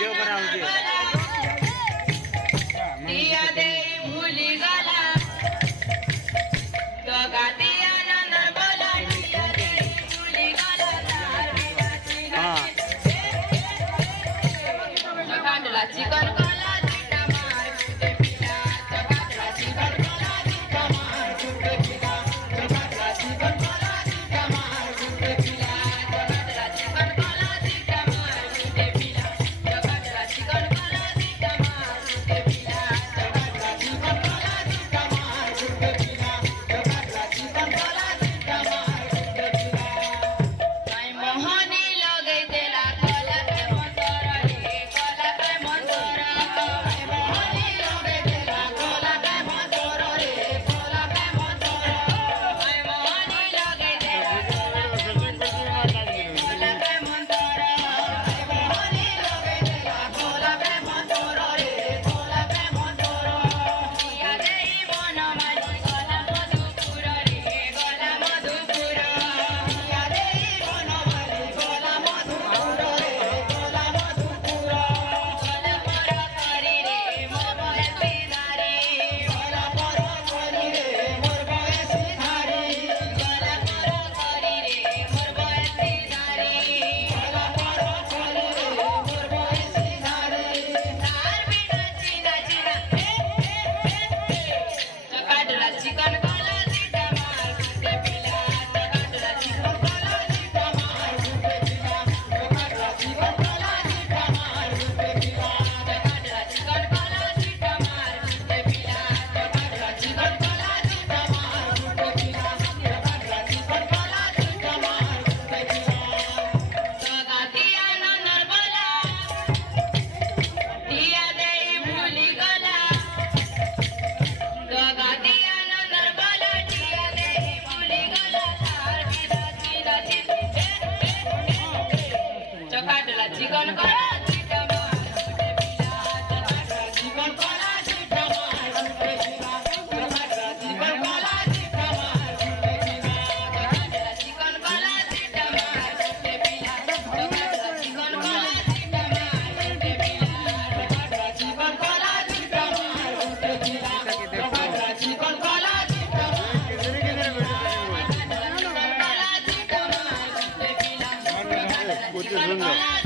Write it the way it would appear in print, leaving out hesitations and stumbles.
Video করা উচিত। চিকন কলা চিটা মার ফুটে পিলা চকাটলা চিকন কলা চিটা মার ফুটে পিলা চকাটলা চিকন কলা চিটা মার ফুটে পিলা চকাটলা চিকন কলা চিটা মার ফুটে পিলা চকাটলা চিকন কলা চিটা মার ফুটে পিলা চকাটলা চিকন কলা চিটা মার ফুটে পিলা চকাটলা চিকন কলা চিটা মার ফুটে পিলা নাই মোহনী লগাই দেলা কলা কে মন্তর রে কলা কে মন্তর নাই মোহনী লগাই দেলা কলা কে মন্তর রে কলা কে মন্তর নাই মোহনী লগাই দেলা কলা কে মন্তর রে কলা কে মন্তর নাই মোহনী লগাই দেলা কলা কে মন্তর রে কলা কে মন্তর ইয়া দেই বনমালী কলা মধুপুর রে কলা মধুপুর ইয়া দেই বনমালী কলা মধুপুর রে কলা মধুপুর কলা পর করি রে মোর বয়সী ধারে কলা পর করি রে মোর বয়সী ধারে কলা পর করি রে মোর বয়সী ধারে কলা পর করি রে মোর বয়সী ধারে তার বিনা চিনা চিনা চকাটলা চিকন কলা চিটা মার ফুটে পিলা চকাটলা চিকন কলা চিটা মার ফুটে পিলা চকাটলা চিকন কলা চিটা মার ফুটে পিলা চকাটলা চিকন কলা চিটা মার ফুটে পিলা চকাটলা চিকন কলা চিটা মার ফুটে পিলা চকাটলা চিকন কলা চিটা মার ফুটে পিলা চকাতিয়া নন্দর বলা দিয়া দেই ভুলি গলা চকাতিয়া নন্দর বলা দিয়া দেই ভুলি গলা তার বিনা চিনা চিনি চকাটলা চিকন কলা চিটা মার ফুটে পিলা চকাটলা চিকন কলা চিটা মার ফুটে পিলা চকাটলা চিকন কলা চিটা মার ফুটে পিলা চকাটলা চিকন কলা চিটা মার ফুটে পিলা চকাটলা চিকন কলা চিটা মার ফুটে পিলা চকাটলা চিকন কলা চিটা মার ফুটে পিলা চকাটলা চিকন কলা চিটা মার ফুটে পিলা চকাটলা চিকন কলা চিটা মার ফুটে পিলা চকাটলা চিকন কলা